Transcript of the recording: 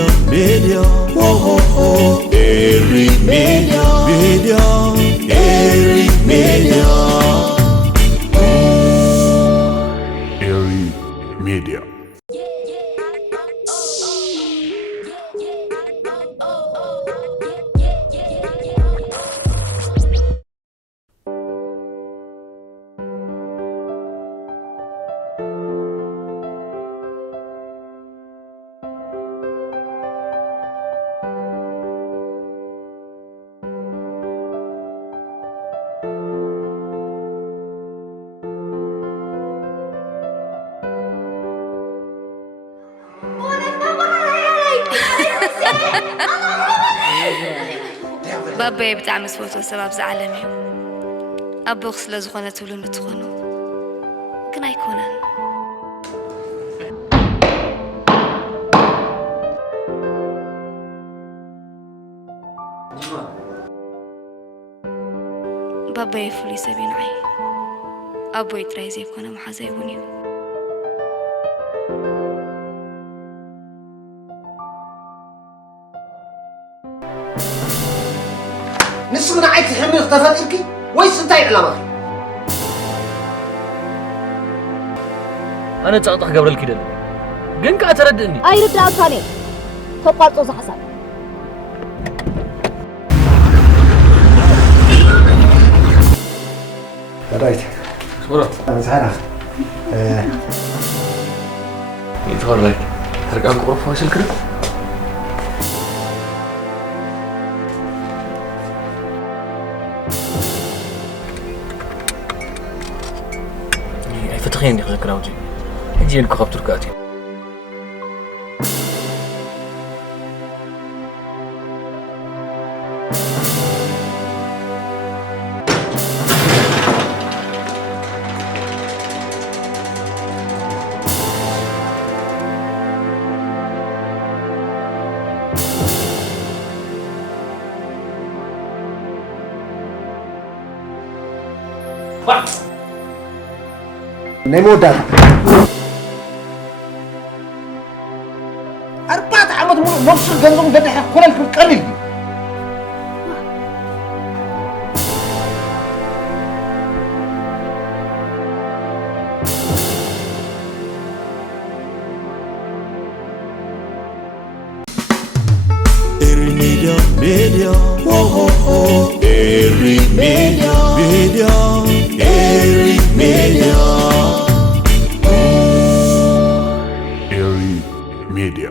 media, oh oh oh. Eric Media, Eric Media, Eric Media. بابا بتعمل صوت وسبب زعلمي أبوخ سلازخونة تولون بتخونو كنا يكونن بابا يفولي سبين عي أبو يترايزي يكون محازيبوني نسمنا عيت الحمل اختفت إلكي ويس انتهي علامة أنا تعطح قبل الكده جنك أتردني أي رد أنتاني تقال صوص حسن بدأت صورة أنا سهرة يتغير لك ترجع غرفة وش الكرة فتخين يا كراوجي هجي لك خبط ركاتي نيمو دار 4 عمد نص الجنزون قد كل القليل Eric Media, Media, oh oh oh. Eric Media, Eric Media, Eric Media.